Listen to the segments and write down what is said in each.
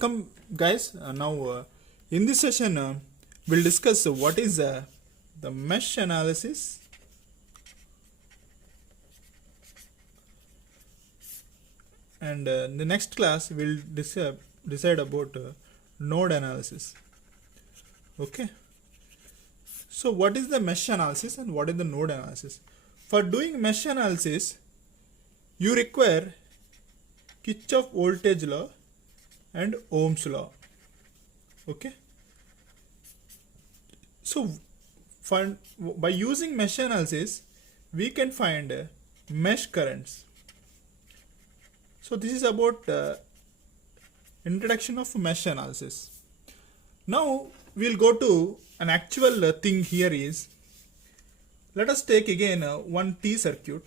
welcome guys. Now in this session we'll discuss what is the mesh analysis and in the next class we'll decide about node analysis. Okay, so what is the mesh analysis and what is the node analysis? For doing mesh analysis you require Kirchhoff voltage law and Ohm's law. Okay, so by using mesh analysis we can find mesh currents. So this is about introduction of mesh analysis. Now we'll go to an actual thing. Here is, let us take again one T circuit.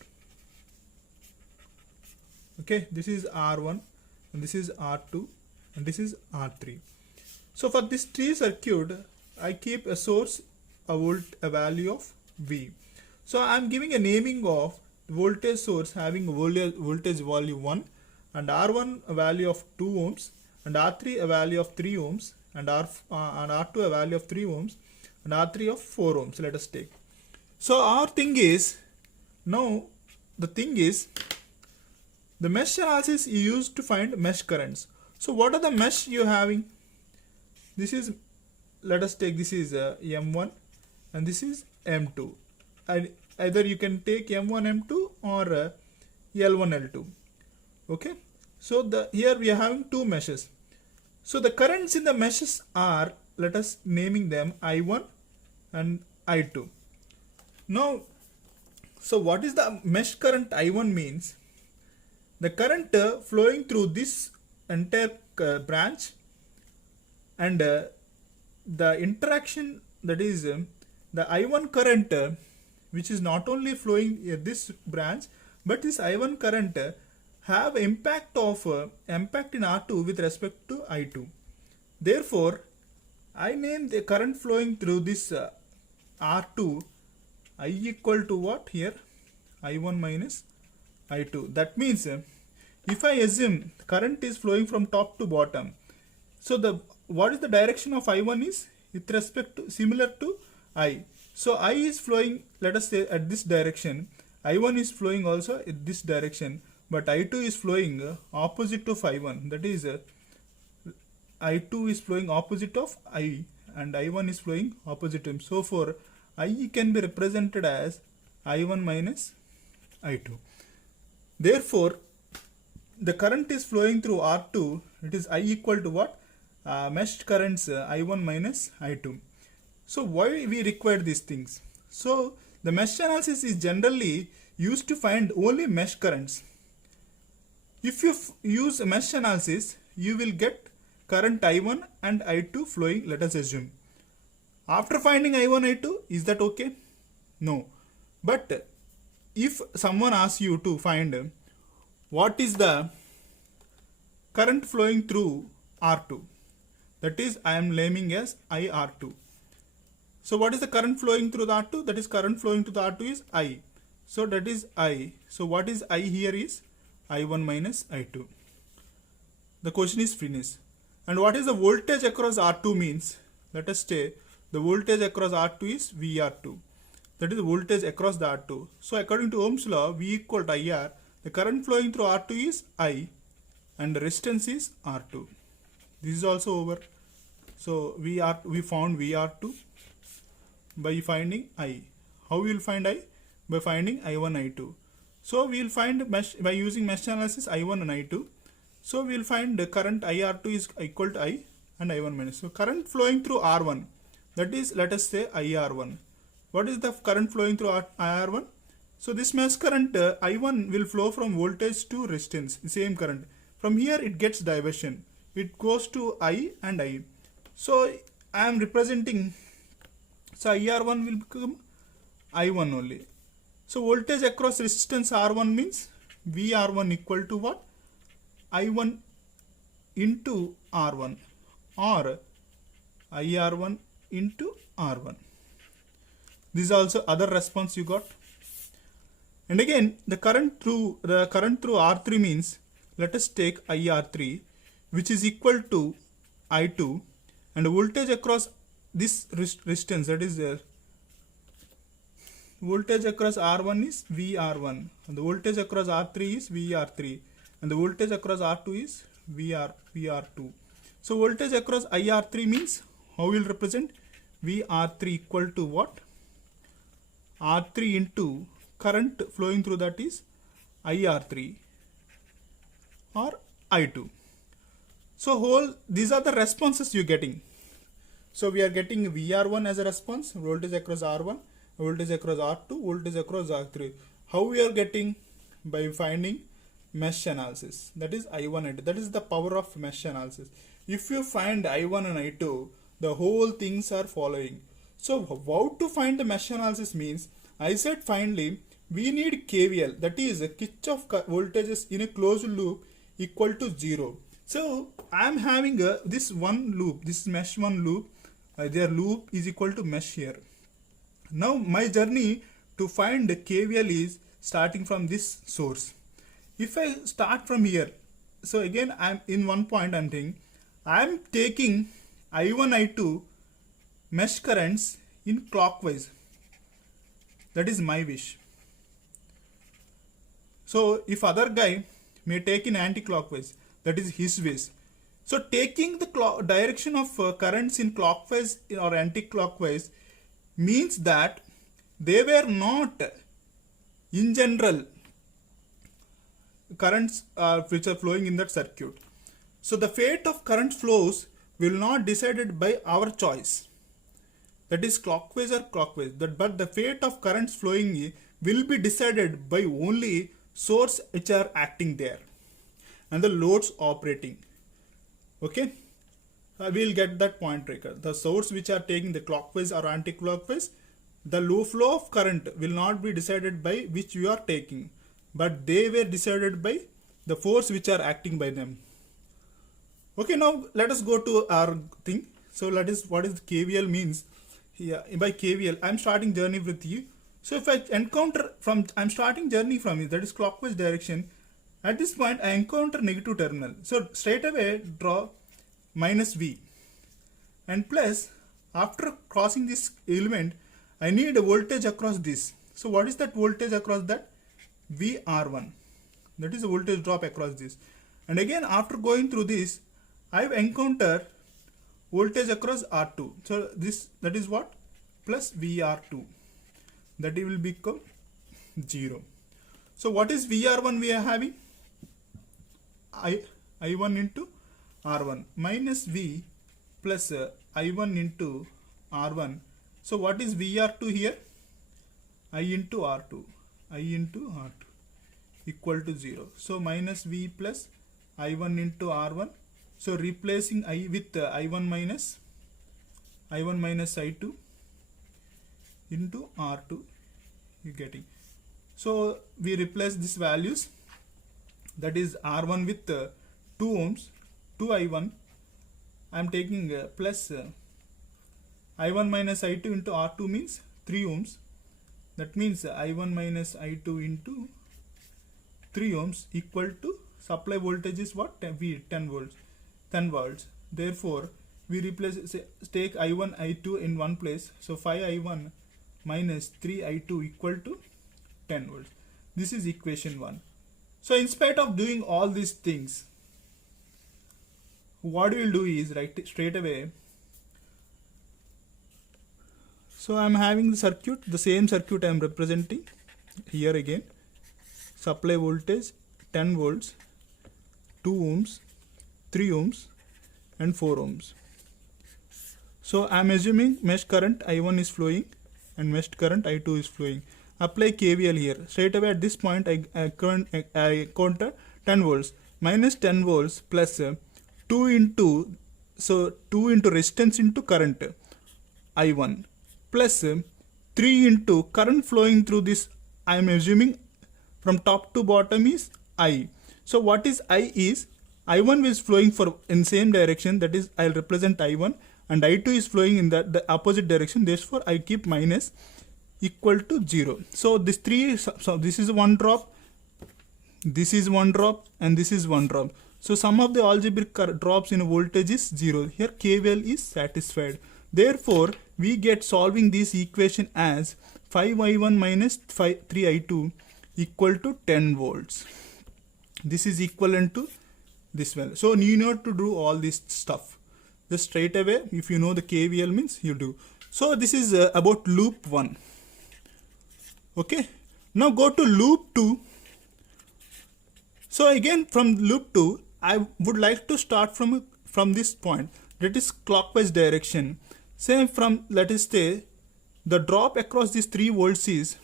Okay, this is R1 and this is R2 and this is R3. So for this T circuit I keep a source, a value of V. So I am giving a naming of voltage source having voltage value 1 and R1 a value of 2 ohms and R3 a value of 3 ohms and R2 a value of 3 ohms and R3 of 4 ohms. Let us take. So our thing is, now the thing is, the mesh analysis is used to find mesh currents. So what are the mesh you having? This is, let us take, this is M1 and this is M2. Either you can take M1 M2 or L1 L2. Okay, so here we are having two meshes. So the currents in the meshes are, let us naming them I1 and I2. Now, so what is the mesh current I1 means? The current flowing through this entire branch and the interaction, that is the I1 current which is not only flowing this branch, but this I1 current have impact in R2 with respect to I2. Therefore, I name the current flowing through this R2 I equal to what here? I1 minus I2. That means if I assume current is flowing from top to bottom, so what is the direction of I1 is with respect to similar to I. So I is flowing, let us say, at this direction. I1 is flowing also in this direction, but I2 is flowing opposite of I1. That is I2 is flowing opposite of I and I1 is flowing opposite to him. So for I can be represented as I1 minus I2. Therefore, the current is flowing through R2. It is I equal to what? Mesh currents I1 minus I2. So why we require these things? So the mesh analysis is generally used to find only mesh currents. If you use a mesh analysis, you will get current I1 and I2 flowing, let us assume. After finding I1, I2, is that okay? No. But if someone asks you to find what is the current flowing through R2, that is I am naming as IR2. So what is the current flowing through the R2? That is current flowing to the R2 is I. So that is I. So what is I here is I1 minus I2. The question is finished. And what is the voltage across R2 means? Let us say the voltage across R2 is VR2. That is the voltage across the R2. So according to Ohm's law, V equal to IR. The current flowing through R2 is I and the resistance is R2. This is also over. So we found VR2 by finding I. How we will find I? By finding I1, I2. So we will find mesh by using mesh analysis I1 and I2. So we will find the current IR2 is equal to I and I1 minus. So current flowing through R1, that is, let us say IR1. What is the current flowing through IR1? So this mesh current I1 will flow from voltage to resistance, same current. From here it gets diversion. It goes to I and I. So I am representing, so IR1 will become I1 only. So voltage across resistance R1 means VR1 equal to what? I1 into R1 or IR1 into R1. This is also other response you got. And again the current through R3 means, let us take IR3, which is equal to I2, and voltage across this resistance, that is voltage across R1 is VR1, and the voltage across R3 is VR3, and the voltage across R2 is VR2. So voltage across IR3 means, how we will represent? VR3 equal to what? R3 into current flowing through, that is IR3 or I2. So these are the responses you're getting. So we are getting VR1 as a response, voltage across R1, voltage across R2, voltage across R3. How we are getting? By finding mesh analysis, that is I1 and I2. That is the power of mesh analysis. If you find I1 and I2, the whole things are following. So how to find the mesh analysis means, I said finally we need KVL, that is Kirchhoff voltages in a closed loop equal to 0. So I am having this one loop, this mesh one loop, their loop is equal to mesh here. Now my journey to find the KVL is starting from this source. If I start from here, so again I am in one point, I'm thinking I am taking I1, I2 mesh currents in clockwise. That is my wish. So if other guy may take in anti-clockwise, that is his wish. So taking the direction of currents in clockwise or anti-clockwise means that they were not in general currents which are flowing in that circuit. So the fate of current flows will not decided by our choice, that is clockwise or clockwise, but the fate of currents flowing will be decided by only source which are acting there and the loads operating. Okay, we will get that point tracker. The source which are taking the clockwise or anti-clockwise, the low flow of current will not be decided by which you are taking, but they were decided by the force which are acting by them. Okay, now let us go to our thing. So let us, what is KVL means? Here by KVL I am starting journey with you. So if I encounter from, I am starting journey from you, that is clockwise direction. At this point I encounter negative terminal, so straight away draw minus V, and plus after crossing this element I need a voltage across this. So what is that voltage across that? VR1, that is the voltage drop across this. And again after going through this I have encountered voltage across R2. So this, that is what? Plus VR2, that it will become 0. So what is VR1 we are having? I1 into R1 minus V plus I1 into R1. So what is VR2 here? I into R2 equal to 0. So minus V plus I1 into R1. So replacing I with I1 minus I2 into R2, you getting. So we replace these values, that is R1 with 2 ohms, 2 I1. I am taking plus I1 minus I2 into R2 means 3 ohms. That means I1 minus I2 into 3 ohms equal to supply voltage is what? 10 volts. 10 volts. Therefore, we replace, take I1, I2 in one place. So 5 I1 minus 3 I2 equal to 10 volts. This is equation 1. So in spite of doing all these things, what we will do is write straight away. So I am having the circuit, the same circuit I am representing here again. Supply voltage 10 volts, 2 ohms, 3 ohms and 4 ohms. So I am assuming mesh current I1 is flowing and mesh current I2 is flowing. Apply KVL here. Straight away at this point I counter 10 volts minus 10 volts plus 2 into, so 2 into resistance into current I1 plus 3 into current flowing through this. I am assuming from top to bottom is I. So what is I is, I1 is flowing for in same direction, that is I will represent I1, and I2 is flowing in the opposite direction, therefore I keep minus equal to 0. So this 3, so this is one drop, this is one drop and this is one drop. So sum of the algebraic drops in voltage is 0. Here KVL is satisfied. Therefore, we get solving this equation as 5i1 minus 3i2 equal to 10 volts. This is equivalent to this value. So you need to do all this stuff. Just straight away, if you know the KVL means you do. So this is about loop 1. Okay. Now go to loop 2. So again from loop 2, I would like to start from this point, that is clockwise direction. Say from, let us say, the drop across these 3 volts is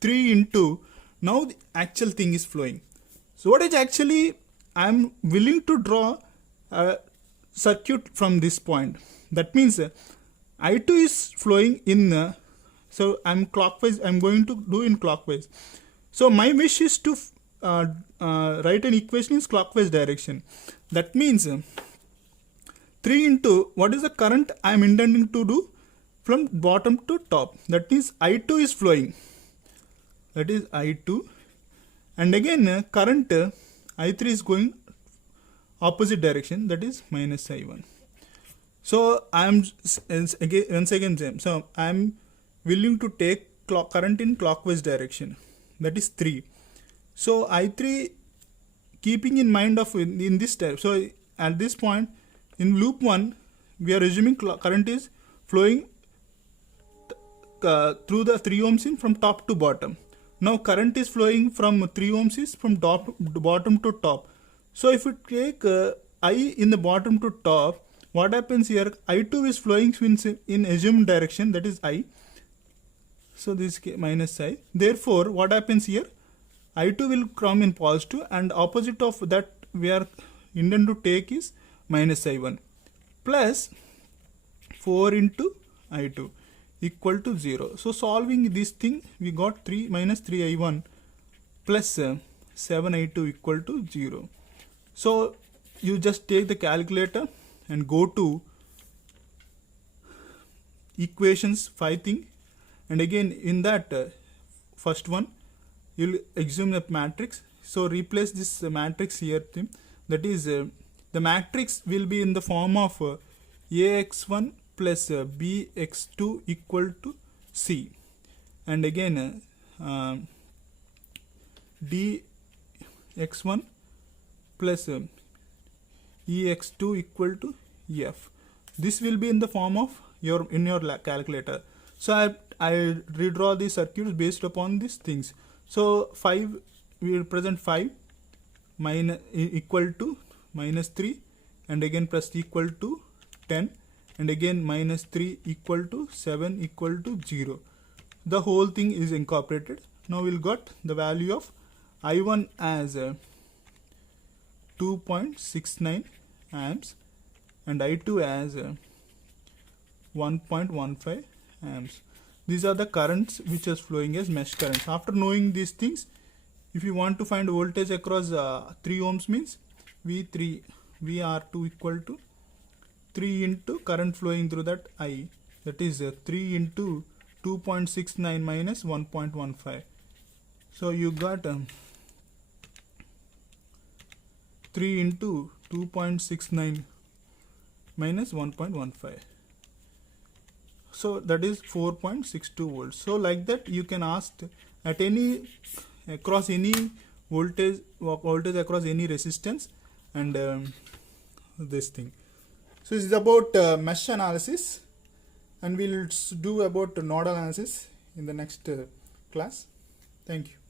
3 into, now the actual thing is flowing. So what is actually, I am willing to draw a circuit from this point. That means I2 is flowing in, so I'm clockwise, I'm going to do in clockwise. So my wish is to write an equation in clockwise direction. That means 3 into, what is the current I am intending to do from bottom to top. That means I2 is flowing. That is I2. And again current I3 is going opposite direction. That is minus I1. So I am once again same. So I am willing to take current in clockwise direction. That is 3. So I3, keeping in mind of in this step, so at this point in loop 1 we are assuming current is flowing through the 3 ohms in from top to bottom. Now current is flowing from 3 ohms is from bottom to top. So if you take I in the bottom to top, what happens here? I2 is flowing in assumed direction, that is I. So this is minus I. Therefore, what happens here? I2 will come in positive, and opposite of that we are intended to take is minus I1 plus 4 into I2 equal to 0. So solving this thing, we got 3 minus 3I1 plus 7I2 equal to 0. So you just take the calculator and go to equations 5 thing, and again in that first one you'll assume the matrix. So replace this matrix here thing, that is the matrix will be in the form of ax1 plus bx2 equal to c, and again dx1 plus ex2 equal to f. This will be in the form of your calculator. So I redraw the circuits based upon these things. So 5, we represent 5 minus equal to minus 3, and again plus equal to 10, and again minus 3 equal to 7 equal to 0. The whole thing is incorporated. Now we'll got the value of I1 as 2.69 amps and I2 as 1.15 amps. These are the currents which is flowing as mesh currents. After knowing these things, if you want to find voltage across 3 ohms means VR2 equal to 3 into current flowing through that I, that is 3 into 2.69 minus 1.15. So you got 3 into 2.69 minus 1.15. So that is 4.62 volts. So like that you can ask at any across any voltage across any resistance, and this thing. So this is about mesh analysis, and we'll do about nodal analysis in the next class. Thank you.